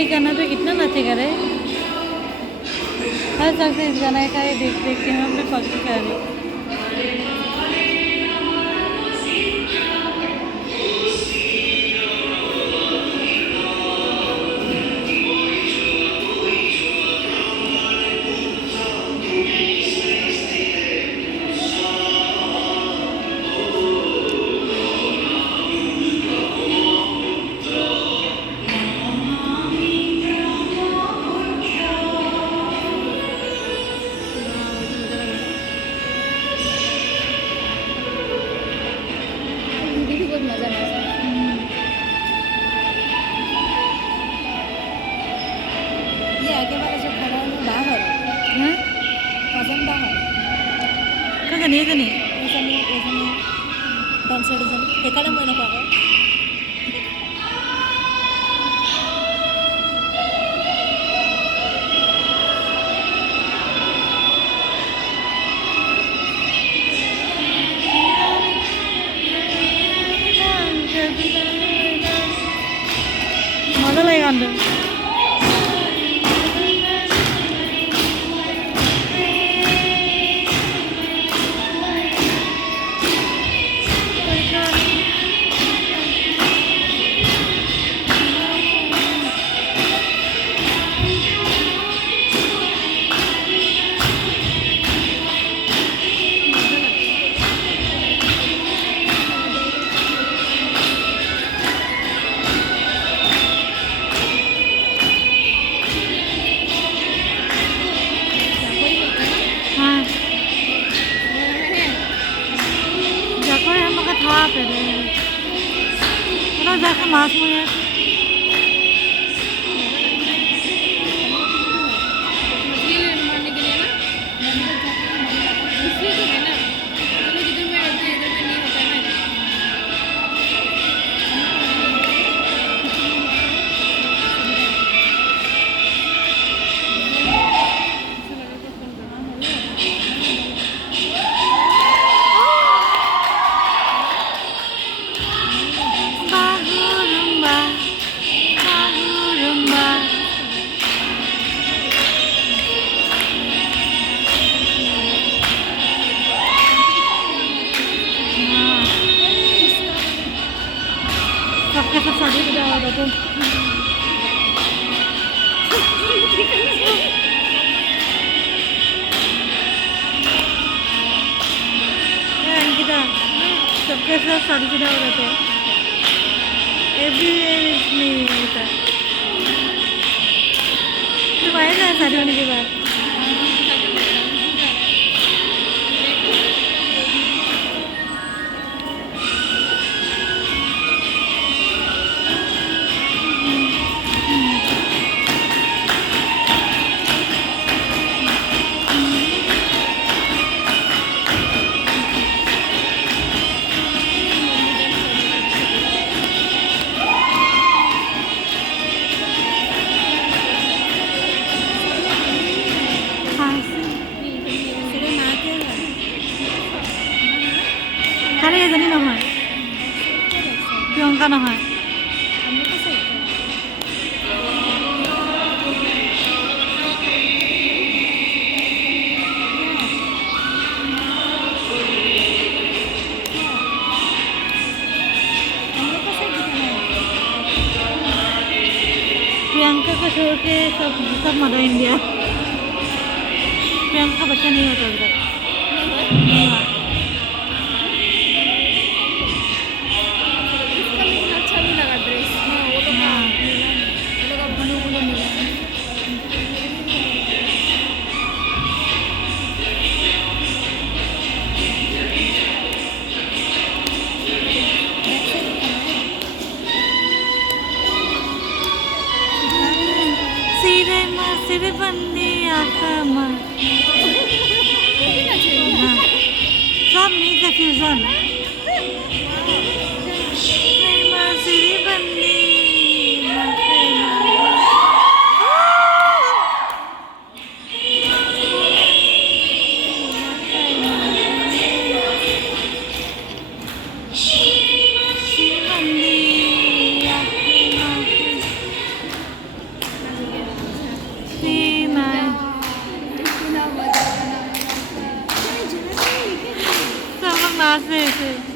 ये गाना पे कितना नाचेगा रे। हर साल से इस गाना का देख देख के हम भी पक कर रहे। बहुत मजा आता है। ये आगे वाला जो खड़ा है वो बाहर है, कजन बाहर कजन ये नहीं डांस डिजाइन एकाला महिना पागा मजा लगेगा अंदर। जाकर मास में सबके सब शादी में जाओ तो अंकिता सबके साथ शादी शुदा हो रहे थे। एवरीवेयर इज मी होता तो आएगा शादी होने के बाद। খালি এজনী নহয় প্ৰিয়ংকা নহয় प्रियंका को छोड़ के सब मदर इंडिया। प्रियंका का बच्चा नहीं होता उधर नहीं हुआ। सिर बंदी आँखा मार सब मिक्स है फ्यूजन। सिर बंदी আছে